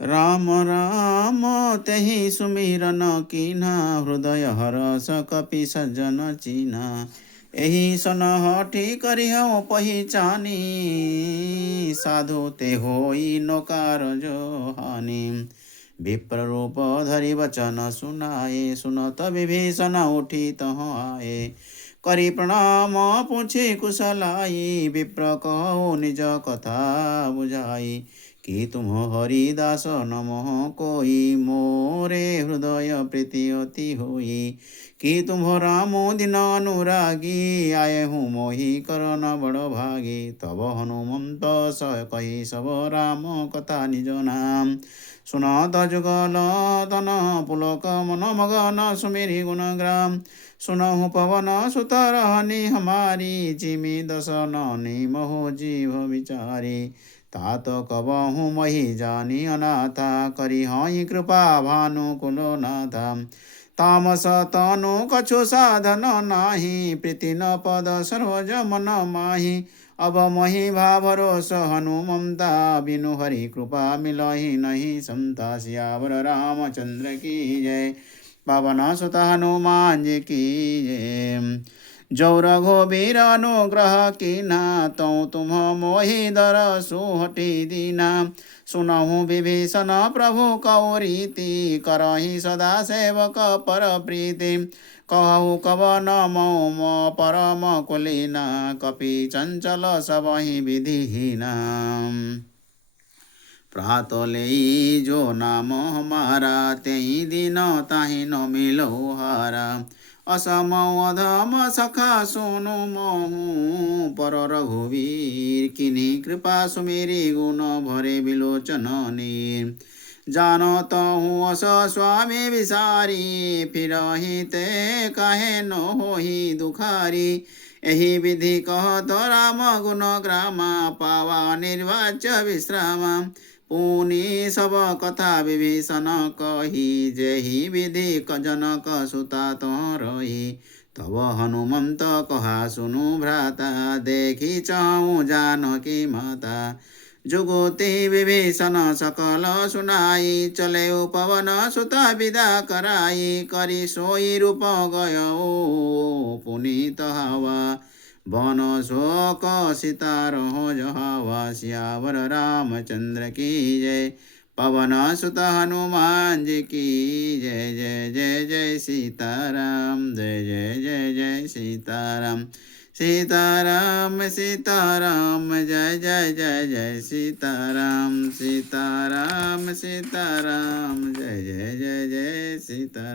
राम राम तेहि सुमिरन कीन्हा हृदय हरष कपि सज्जन चिन्हा एहि सन हठी करिहँ पहिचानी साधु ते होई नकार जो हानि विप्र रूप धरि वचन सुनाए सुनत विभीषण उठी तह आए करि प्रणाम पूछे कुशलाई विप्र कहो निज कथा बुझाई कि तुम हरिदास नमः कोई मोरे हृदय प्रीति अति होई कि तुम राम दिन अनुरागी आए हूँ मोहि करन बड़ भागी तब हनुमंत स कही सब राम कथा निज नाम सुनत जुगल तन पुलक मन मगन सुमेरि गुणग्राम सुनहु पवन सुत रहनी हमारी जिमि दशननि महो जीव विचारी तात कबहु मही जानी अनाथा करी हई कृपा भानुकुल नाथा तामस तनु कछु साधन नाही प्रीति न पद सरोज मन माही अब मही भरोस हनुमंता बिनु हरि कृपा मिलहि नहीं समता सियावर रामचंद्र की जय पवन सुत हनुमान जी की जय जौ रघुबीर अनुग्रह कीन्हा तौ तुम मोहि दर सुहटी दीना सुनहु विभीषण प्रभु कौरीति करहि सदा सेवक पर प्रीति कहु कवन मौम परम कुलीना कपि चंचल सबहि विधिहीना प्रातले जो नाम हमारा तेहि दिन ताहि न मिलो हारा असम अधम सखा सोनु महु पर रघुवीर किन्ही कृपा सुमेरी गुण भरे विलोचन नीर जानत हूँ अस स्वामी विसारी फिरहि ते काहे न होही दुखारी एहि विधि कहत राम गुण ग्रामा पावा निर्वाच्य विश्रामा पुनि सब कथा विभीषण कही जेहि विधि जनक सुता रही तब हनुमंत कहा सुनु भ्राता देखी चाहूँ जानकी माता जुगुति विभीषण सकल सुनाई चले पवन सुत विदा कराई करी सोई रूप गयो पुनीत हवा वन शोक सीता रहो जहावा सियावर रामचंद्र की जय पवन सुत हनुमान जी की जय जय जय जय सीताराम जय जय जय जय सीताराम सीताराम सीताराम जय जय जय जय सीताराम सीताराम सीताराम जय जय जय जय सीताराम।